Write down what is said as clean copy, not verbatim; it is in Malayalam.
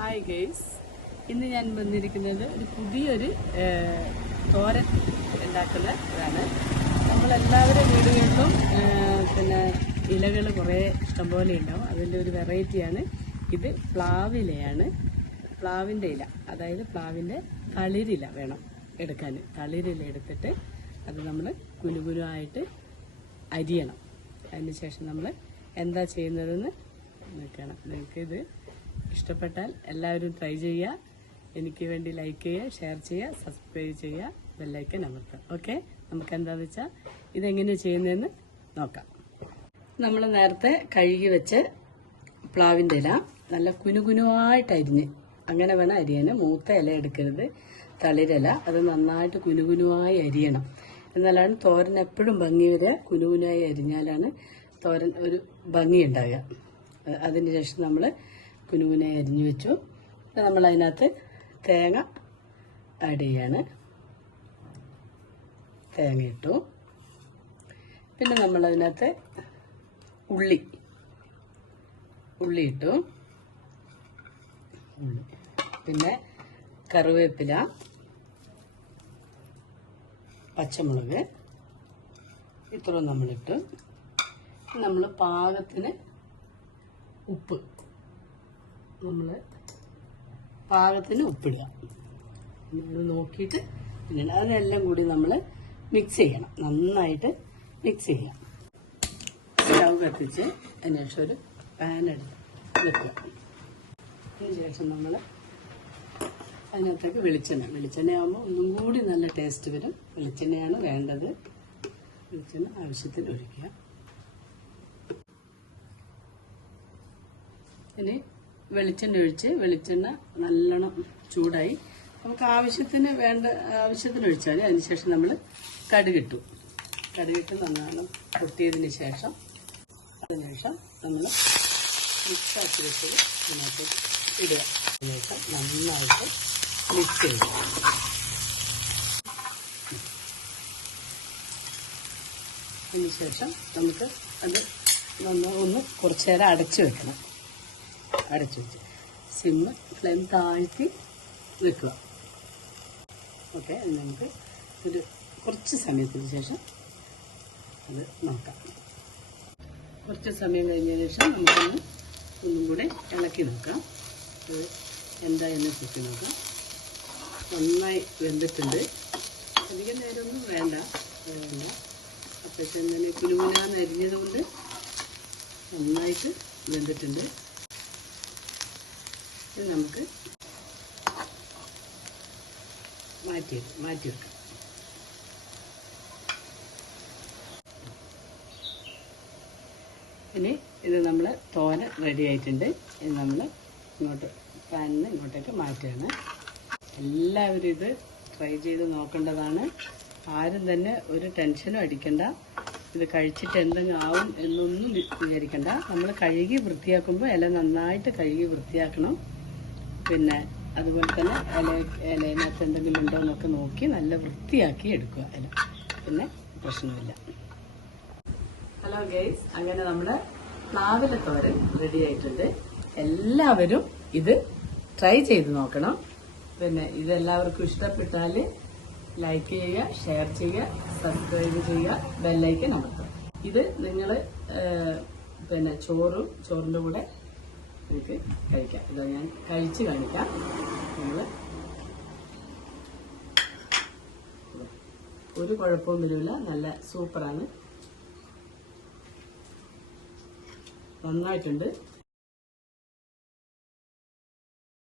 ഹായ് ഗൈസ്, ഇന്ന് ഞാൻ വന്നിരിക്കുന്നത് ഒരു പുതിയൊരു തോരൻ ഉണ്ടാക്കുന്ന ഇതാണ്. നമ്മളെല്ലാവരുടെ വീടുകളിലും പിന്നെ ഇലകൾ കുറേ ഇഷ്ടംപോലെ ഉണ്ടാവും. അതിൻ്റെ ഒരു വെറൈറ്റിയാണ് ഇത്. പ്ലാവിലയാണ്, പ്ലാവിൻ്റെ ഇല, അതായത് പ്ലാവിൻ്റെ തളിരില വേണം എടുക്കാൻ. തളിരില എടുത്തിട്ട് അത് നമ്മൾ കുനുകുനുവായിട്ട് അരിയണം. അതിന് ശേഷം നമ്മൾ എന്താ ചെയ്യുന്നതെന്ന് നോക്കണം. നിങ്ങൾക്കിത് ഇഷ്ടപ്പെട്ടാൽ എല്ലാവരും ട്രൈ ചെയ്യുക. എനിക്ക് വേണ്ടി ലൈക്ക് ചെയ്യുക, ഷെയർ ചെയ്യുക, സബ്സ്ക്രൈബ് ചെയ്യുക, ബെല്ലൈക്കൻ അമർത്തുക. ഓക്കെ, നമുക്ക് എന്താണെന്ന് വെച്ചാൽ ഇതെങ്ങനെയാണ് ചെയ്യുന്നതെന്ന് നോക്കാം. നമ്മൾ നേരത്തെ കഴുകി വെച്ച് പ്ലാവിൻ്റെ ഇല നല്ല കുനുകുനുവായിട്ട് അരിഞ്ഞ്, അങ്ങനെ വേണം അരിയാൻ. മൂത്ത ഇല എടുക്കരുത്, തളിരില. അത് നന്നായിട്ട് കുനുകുനുവായി അരിയണം, എന്നാലാണ് തോരൻ എപ്പോഴും ഭംഗി വരിക. കുനുകുനായി അരിഞ്ഞാലാണ് തോരൻ ഒരു ഭംഗി ഉണ്ടാകുക. അതിന് ശേഷം നമ്മൾ കുനുകുനായി അരിഞ്ഞു വെച്ചു. നമ്മൾ അതിനകത്ത് തേങ്ങ ആഡ് ചെയ്യാണ്. തേങ്ങ ഇട്ടു. പിന്നെ നമ്മളതിനകത്ത് ഉള്ളി ഇട്ടു. പിന്നെ കറിവേപ്പില, പച്ചമുളക്, ഇത്രയും നമ്മളിട്ട് നമ്മൾ പാകത്തിന് ഉപ്പ്, ഉപ്പിടുക. നമ്മൾ നോക്കിയിട്ട് പിന്നെ അതിനെല്ലാം കൂടി നമ്മൾ മിക്സ് ചെയ്യണം, നന്നായിട്ട് മിക്സ് ചെയ്യാം. സ്റ്റൗ കത്തിച്ച് അതിന് ശേഷം ഒരു പാൻ എടുത്ത് വെക്കുക. അതിന് ശേഷം നമ്മൾ അതിനകത്തേക്ക് വെളിച്ചെണ്ണയാകുമ്പോൾ ഒന്നും കൂടി നല്ല ടേസ്റ്റ് വരും. വെളിച്ചെണ്ണയാണ് വേണ്ടത്. വെളിച്ചെണ്ണ ആവശ്യത്തിന് ഒഴിക്കുക. ഇനി വെളിച്ചെണ്ണ ഒഴിച്ച്, വെളിച്ചെണ്ണ നല്ലോണം ചൂടായി നമുക്ക് ആവശ്യത്തിന് ഒഴിച്ചാൽ അതിനുശേഷം നമ്മൾ കടുകിട്ടു നല്ലോണം പൊട്ടിയതിന് ശേഷം നമ്മൾ മിക്സാക്കി വെച്ചത് ഇതിനകത്ത് ഇടുക. അതിനുശേഷം നന്നായിട്ട് മിക്സ് ചെയ്യുക. അതിനുശേഷം നമുക്ക് അത് ഒന്ന് കുറച്ച് നേരം അടച്ചു വെക്കണം. അടച്ചു വെച്ച് സിമ്മ് ഫ്ലെയിം താഴ്ത്തി വെക്കുക. ഓക്കെ, നമുക്ക് ഒരു കുറച്ച് സമയത്തിന് ശേഷം അത് നോക്കാം. കുറച്ച് സമയം കഴിഞ്ഞതിന് ശേഷം നമുക്കൊന്ന് ഒന്നും കൂടെ ഇളക്കി നോക്കാം. അത് എന്തായെന്ന് ചെക്ക് നോക്കാം. നന്നായി വെന്തിട്ടുണ്ട്. അധികം നേരമൊന്നും വേണ്ട. അപ്പോഴത്തെ തന്നെ കുനുകുനാന്ന് അരിഞ്ഞത് കൊണ്ട് നന്നായിട്ട് വെന്തിട്ടുണ്ട്. ഇത് നമുക്ക് മാറ്റി വെക്കാം. ഇനി ഇത് നമ്മൾ തോരൻ റെഡി ആയിട്ടുണ്ട്. ഇത് നമ്മൾ പാനിൽ നിന്ന് ഇങ്ങോട്ടേക്ക് മാറ്റുകയാണ്. എല്ലാവരും ഇത് ട്രൈ ചെയ്ത് നോക്കേണ്ടതാണ്. ആരും തന്നെ ഒരു ടെൻഷനും അടിക്കണ്ട. ഇത് കഴിച്ചിട്ട് എന്തെങ്കിലും ആവും എന്നൊന്നും വിചാരിക്കണ്ട. നമ്മൾ കഴുകി വൃത്തിയാക്കുമ്പോൾ ഇല നന്നായിട്ട് കഴുകി വൃത്തിയാക്കണം. പിന്നെ അതുപോലെ തന്നെ ഇലയിനകത്ത് എന്തെങ്കിലും ഉണ്ടോ എന്നൊക്കെ നോക്കി നല്ല വൃത്തിയാക്കി എടുക്കുക ഇല. പിന്നെ പ്രശ്നമില്ല. ഹലോ ഗൈസ്, അങ്ങനെ നമ്മുടെ പ്ലാവില തോരൻ റെഡി ആയിട്ടുണ്ട്. എല്ലാവരും ഇത് ട്രൈ ചെയ്ത് നോക്കണം. പിന്നെ ഇതെല്ലാവർക്കും ഇഷ്ടപ്പെട്ടാൽ ലൈക്ക് ചെയ്യുക, ഷെയർ ചെയ്യുക, സബ്സ്ക്രൈബ് ചെയ്യുക, ബെല്ലൈക്കൻ അമർത്തുക. ഇത് നിങ്ങൾ പിന്നെ ചോറിൻ്റെ കൂടെ നിങ്ങൾക്ക് കഴിക്കാം. ഇത് ഞാൻ കഴിച്ച് കാണിക്കാം. നിങ്ങൾ ഒരു കുഴപ്പവും വരില്ല. നല്ല സൂപ്പറാണ്, നന്നായിട്ടുണ്ട്.